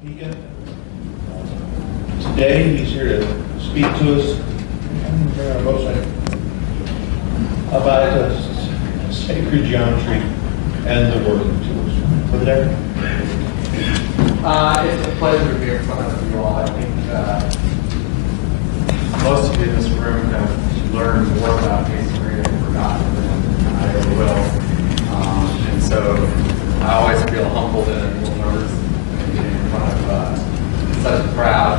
Deacon. Today he's here to speak to us about sacred geometry and the working tools. Over there. It's a pleasure to be in front of you all. I think most of you in this room have learned more about masonry and forgotten than I ever will. And so I always feel humbled and a little nervous being in front of such a crowd.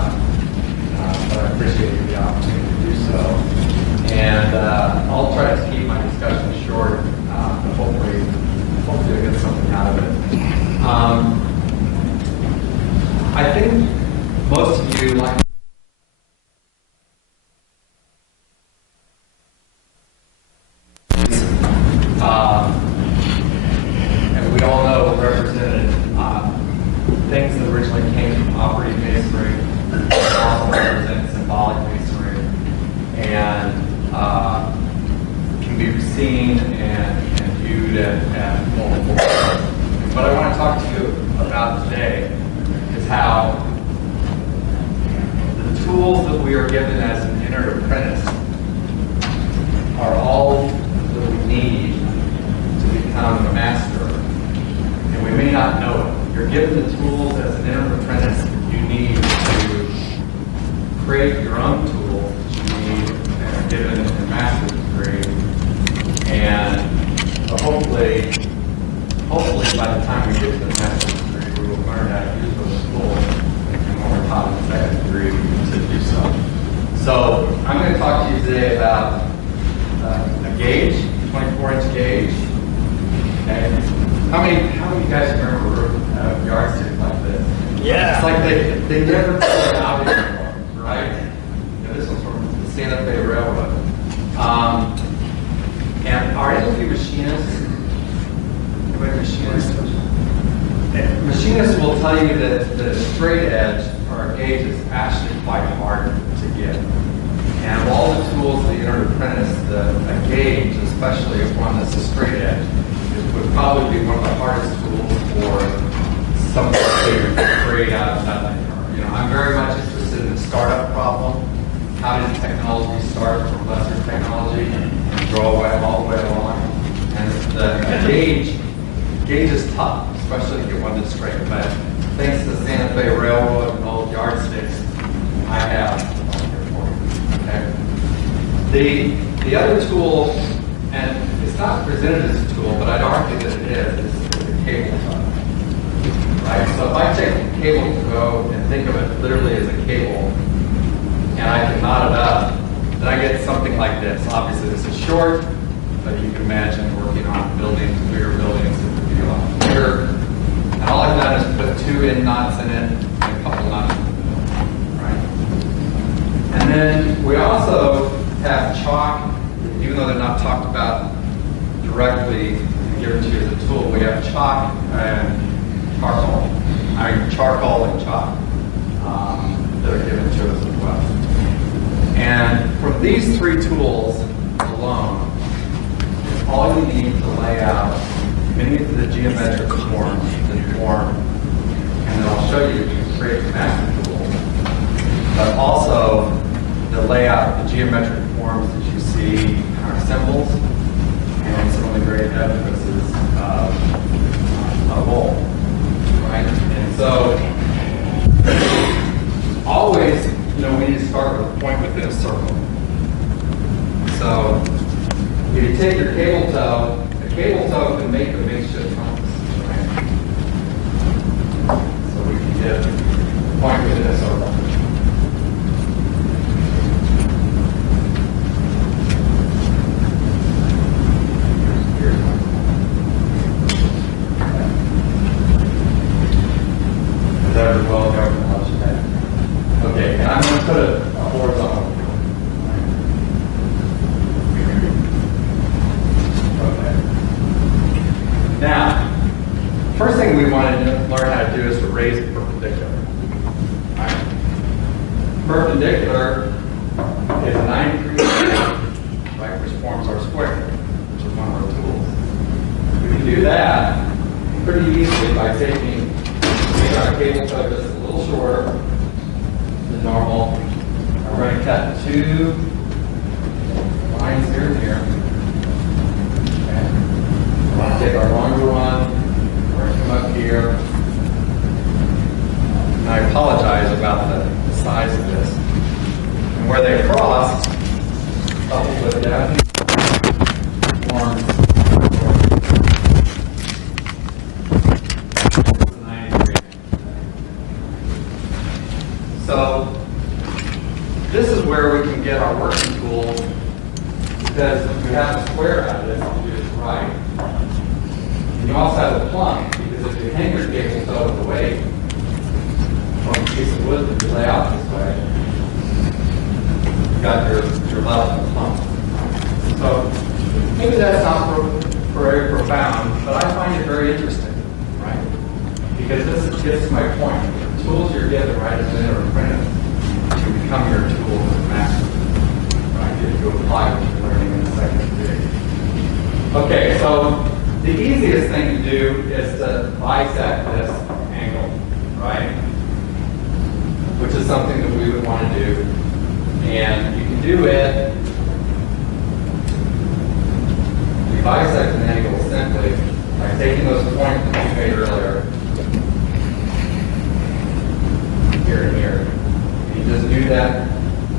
But I appreciate the opportunity to do so. And I'll try to keep my discussion short, but hopefully I'll get something out of it. I think most of you like and we all know represented things that originally came from operating masonry, also represent symbolic masonry, and can be seen and viewed at multiple levels. What I want to talk to you about today is how the tools that we are given as an entered apprentice are all that we need to become a master, and we may not know it. You're given the tools as an entered apprentice that you need to create your own tools that you need and given in your master's degree, and hopefully by the time we get to the master's degree, we will learn how to use those tools and when we're taught in the second degree to do so. So I'm going to talk to you today about a gauge, 24-inch gauge. Okay. How many of you guys remember yardsticks like this? Yeah. It's like they never pull it out anymore, right? You know, this one's from the Santa Fe Railroad. And are any of you machinists? Anybody machinists? Machinists will tell you that a straight edge or a gauge is actually quite hard to get. And of all the tools that you entered apprentice, a gauge, especially one that's a straight edge, would probably be one of the hardest tools for someone to create out of nothing. You know, I'm very much interested in the startup problem. How did technology start from lesser technology and grow away all the way along? And the gauge is tough, especially to get one that's straight. But thanks to the Santa Fe Railroad and old yardsticks, I have one here for you. Okay. The other tool, and it's not presented as a tool, but I'd argue that it is a cable tow. Right? So if I take a cable tow and think of it literally as a cable, and I can knot it up, then I get something like this. Obviously this is short, but you can imagine working on buildings, bigger buildings, it would be a lot bigger. And all I've done is put 2 end knots in it and a couple knots in the middle. Right? And then we also have chalk. Even though they're not talked about directly and given to you as a tool, we have chalk and charcoal. Charcoal and chalk that are given to us as well. And from these 3 tools alone, all you need to lay out many of the geometric forms that form, and then I'll show you to create the master tool, but also to lay out the geometric forms that you see our symbols and some of the great edifices of old, right? And so, always, we need to start with a point within a circle. So, if you take your cable tow, a cable tow can make a makeshift compass, right? So we can get a point within a circle. Well governed knowledge of that. Okay, and I'm going to put a horizontal. Okay. Now, first thing we want to learn how to do is to raise it perpendicular. All right. Perpendicular is a 90-degree angle, right, which forms our square, which is one of our tools. We can do that pretty easily by taking our cable tow just a little shorter than normal. And we're going to cut 2 lines here and here. Okay. We're going to take our longer one. We're going to come up here. And I apologize about the size of this. And where they cross, coupled with that, forms 90 degrees. So this is where we can get our working tools, because we have a square out of this to do this right. And you also have a plumb, because if you hang your cable tow with the weight from a piece of wood that you lay out this way, you've got your level plumb. So maybe that's not very profound, but I find it very interesting, right? Because this gets to my point. The tools you're given right as an apprentice to become your tools as a master, right? If you apply what you're learning in the second degree. Okay, so the easiest thing to do is to bisect this angle, right? Which is something that we would want to do. And you can do it, you bisect an angle simply by taking those points that you made earlier, here and here. And you just do that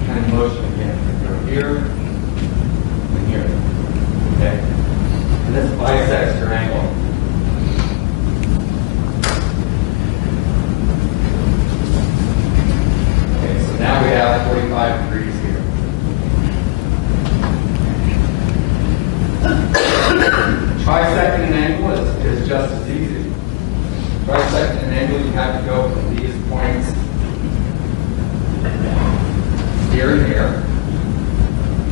kind of motion again. You go here and here. Okay? And this bisects your angle. Okay, so now we have 45 degrees here. Trisecting an angle is just as easy. Trisecting an angle, you have to go from these points here and here.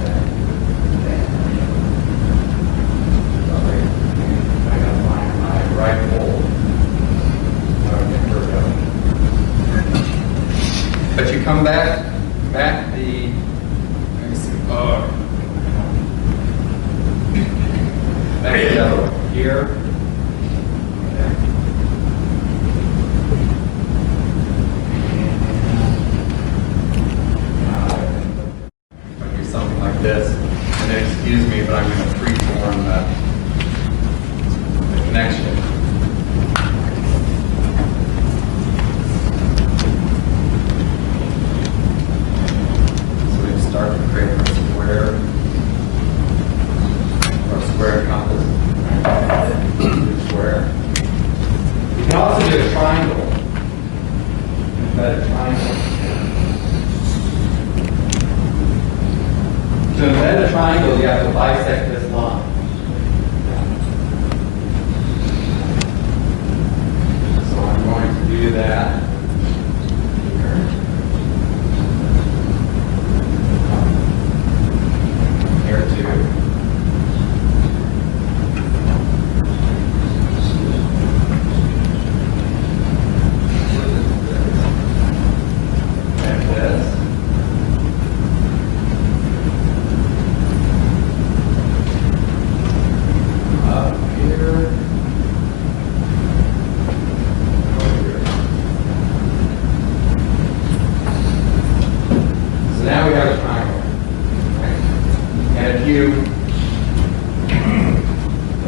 Okay. I got to find my right pole. Okay, here we go. But you come back the, let me see, back the other one here. Okay. I'll do something like this. And then excuse me, but I'm going to freeform the connection. So we start to create a square. Or square compass. Square. You can also do a triangle. Embed a triangle. To embed a triangle, you have to bisect this line. So I'm going to do that here. Here too.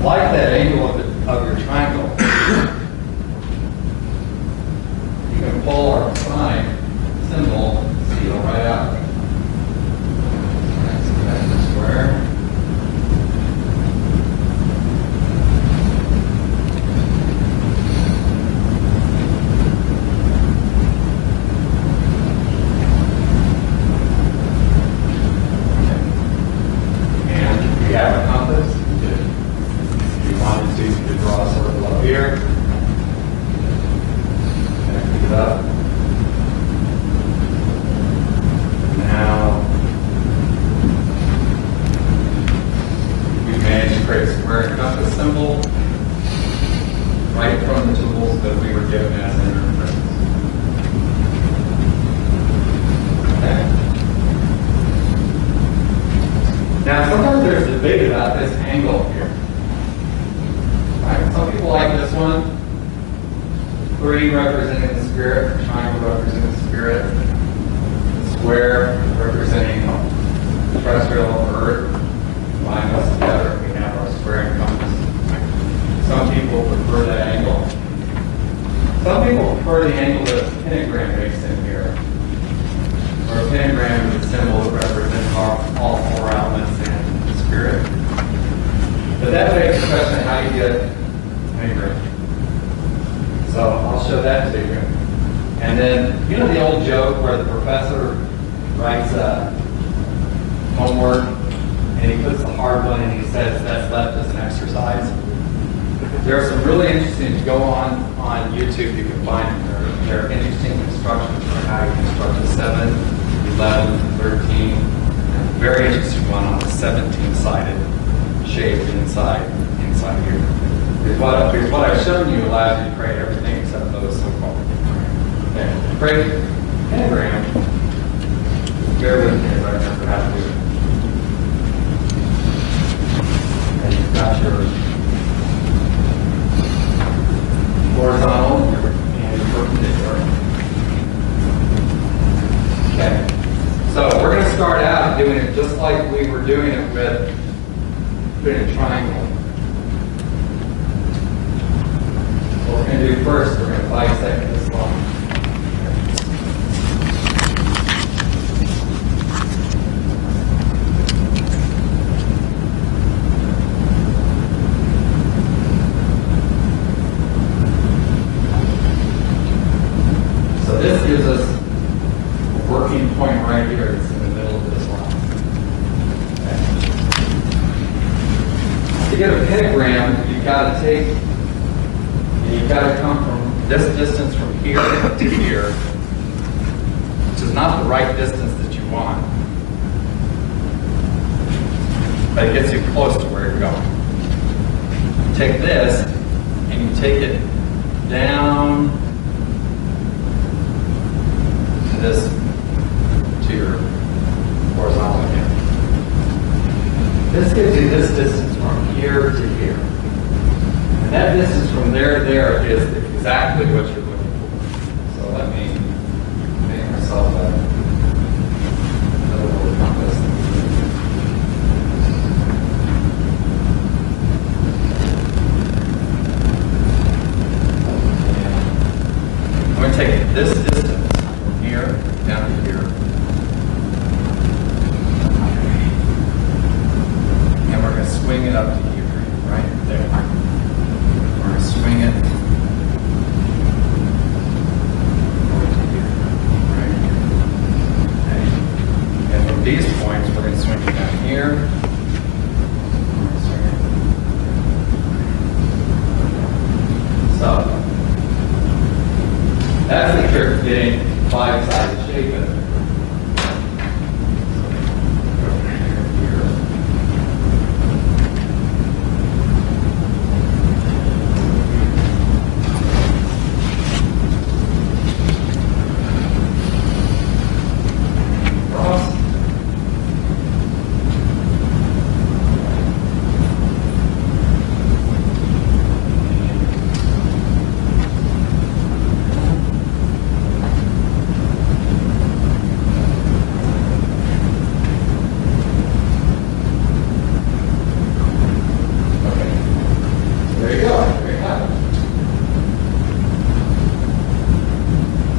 Like that angle of your triangle, you can pull our sign symbol seal right out. That's the square. And we have a compass. So you can draw a circle up here, connect it up, where the angle of the pentagram makes in here. Where a pentagram is a symbol that represents all four elements and the spirit. But that begs the question, how do you get a pentagram? So I'll show that to you. And then, you know the old joke where the professor writes homework and he puts the hard one and he says that's left as an exercise? There are some really interesting, if you go on YouTube, you can find there are interesting instructions for how you construct a 7, 11, 13, and a very interesting one on a 17-sided shape inside here. Because what I've shown you allows you to create everything except those so-called. Okay, create pentagram. Bear with me as I remember how to do it. And you've got your horizontal and your perpendicular. Okay. So we're going to start out doing it just like we were doing it with putting a triangle. What we're going to do first, we're going to bisect this line. So this gives us a working point right here. It's in the middle of this line. Okay. To get a pentagram, you've got to take, you've got to come from this distance from here to here, which is not the right distance that you want, but it gets you close to where you're going. You take this and you take it down this to your horizontal again. This gives you this distance from here to here. And that distance from there to there is exactly what you're looking for. So let me make myself a little compass. I'm going to take this distance here, down to here. And we're going to swing it up to here, right there. We're going to swing it over to here, right here. Okay. And from these points, we're going to swing it down here. We're going to swing it. So, that's the trick of getting five-sided shape in it. Cross.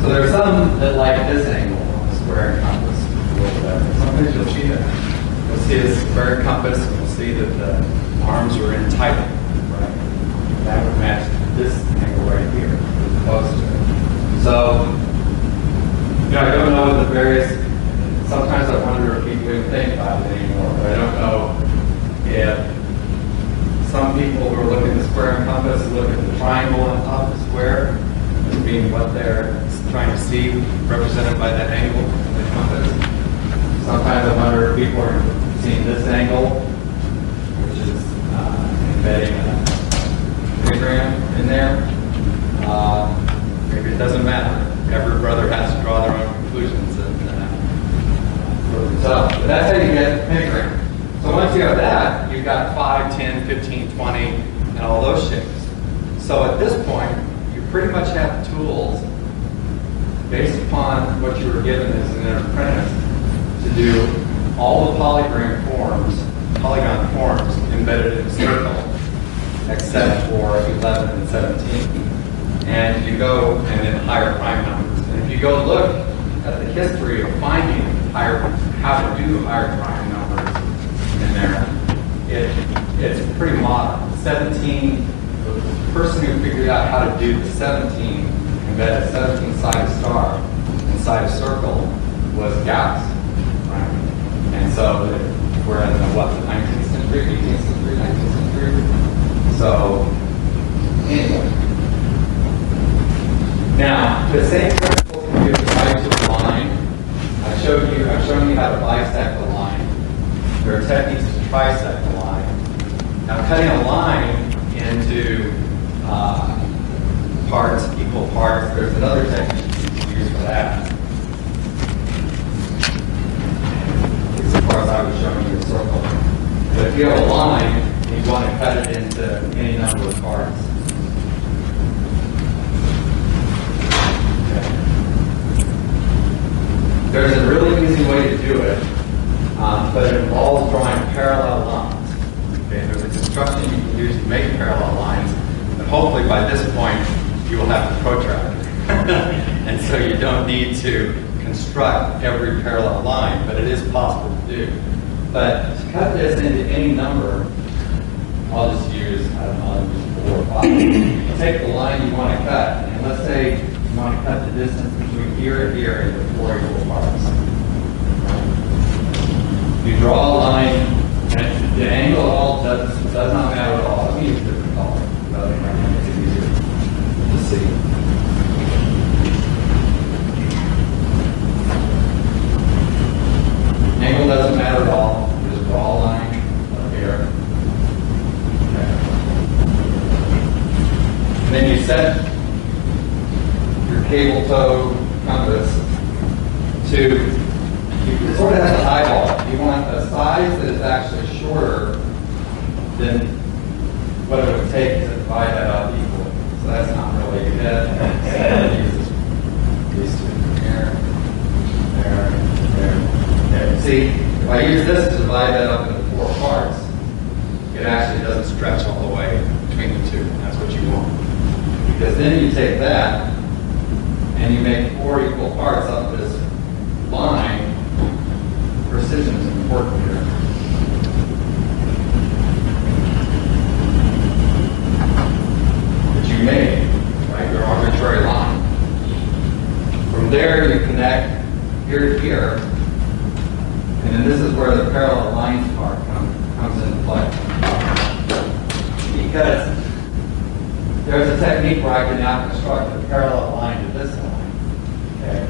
So there's some that like this angle on the square and compass a little bit. Sometimes you'll see that. You'll see a square and compass, and you'll see that the arms are in tight, right? That would match this angle right here, close to it. So, you know, I don't know the various. Sometimes I wonder if people even think about it anymore, but I don't know if some people who are looking at the square and compass look at the triangle on top of the square as being what they're trying to see represented by that angle in the compass. Sometimes I wonder if people are seeing this angle, which is embedding a pentagram in there. Maybe it doesn't matter. Every brother has to draw their own conclusions and for themselves. But that's how you get a pentagram. So once you have that, you've got 5, 10, 15, 20, and all those shapes. So at this point, you pretty much have tools based upon what you were given as an apprentice to do all the polygon forms embedded in a circle, except for 11 and 17. and you go and then higher prime numbers. And if you go look at the history of finding how to do higher prime numbers in there, it's pretty modern. 17, the person who figured out how to do the 17, embed a 17-sided star inside a circle was Gauss, right? And so we're in the 19th century, 18th century, 19th century. So anyway. Now, the same principle can be applied to a line. I've shown you how to bisect a line. There are techniques to trisect a line. Now, cutting a line into parts, equal parts, there's another technique you can use for that. As far as I was showing you a circle. But if you have a line, you want to cut it into any number of parts. There's a really easy way to do it, but it involves drawing parallel lines. Okay, there's a construction you can use to make parallel lines, and hopefully by this point you will have the protractor. And so you don't need to construct every parallel line, but it is possible to do. But to cut this into any number, I'll just use, I don't know, 4 or 5. You take the line you want to cut, and let's say you want to cut the distance between here and here into 4 equal parts. You draw a line, and the angle all does not matter at all. Let me use a different color. Makes it easier to see. Angle doesn't matter at all. You just draw a line up here. Okay. And then you set your cable toe compass to, you sort of have an eyeball. You want a size that is actually shorter than what it would take to divide that up equally. So that's not really good. These two here, there. See, if I use this to divide that up into 4 parts, it actually doesn't stretch all the way between the two, and that's what you want. Because then you take that and you make 4 equal parts up this line. Precision is important here. That you made, right? Your arbitrary line. From there, you connect here to here, and then this is where the parallel lines part comes into play. Because there's a technique where I can now construct a parallel line to this line. Okay.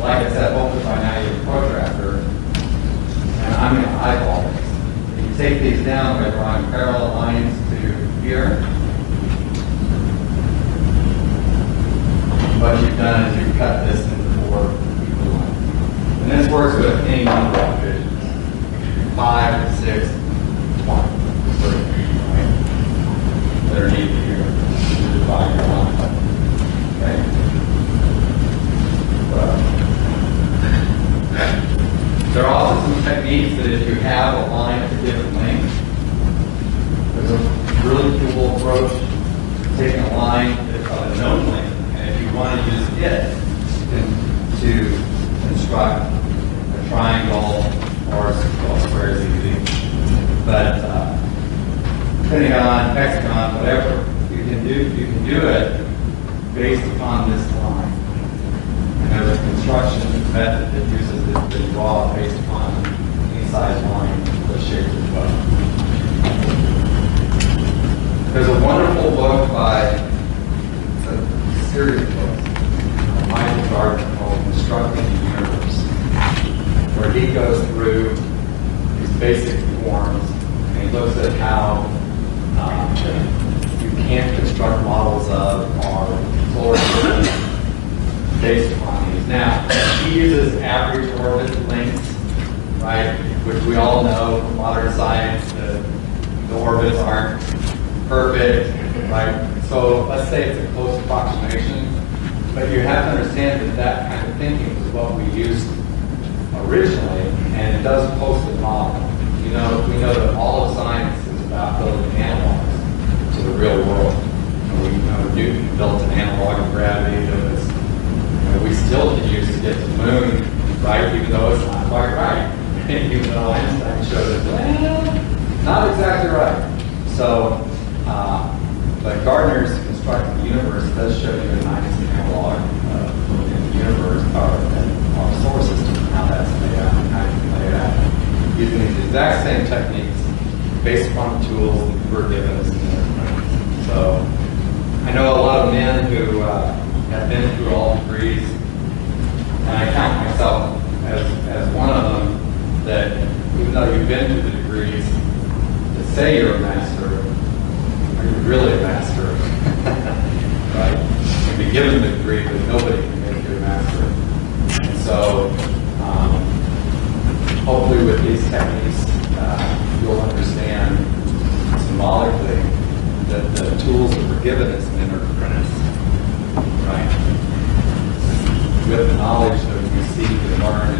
Like I said, hopefully by now you have a protractor, and I'm going to eyeball this. You take these down by drawing parallel lines to here. What you've done is you've cut this into 4 equal lines. And this works with any number of divisions. 5, 6, 1, 3, right? That are needed here to divide your line. Okay? There are also some techniques that if you have a line of a given length, there's a really cool approach to taking a line that's of a known length, and if you want to use it to construct a triangle or a square is easy. But depending on hexagon, whatever, you can do it based upon this line. And there's a construction method that uses the draw based upon any size line that's shaped as well. There's a wonderful book it's a series of books, Michael Gardner called Constructing the Universe, where he goes through these basic forms and he looks at how you can construct models of or solar based upon these. Now, he uses average orbit lengths, right? Which we all know from modern science that the orbits aren't perfect, right? So let's say it's a close approximation, but you have to understand that that kind of thinking is what we used originally, and it does post the model. We know that all of science is about building analogs to the real world. And we know Newton built an analog of gravity that was, we still can use to get to the moon, right? Even though it's not quite right. Even though Einstein showed it, well, not exactly right. So, but Gardner's constructed the universe does show you a nice analog in the universe, or in our solar system, and how that's laid out, and how you can lay it out. Using the exact same techniques based upon the tools that were given us in the So, I know a lot of men who have been through all degrees, and I count myself as one of them, that even though you've been through the degrees, to say you're a master, are you really a master? Right? You can be given the degree, but nobody can make you a master. And so, hopefully with these techniques, you'll understand symbolically that the tools that were given as an inner apprentice, right? With the knowledge that we see and learn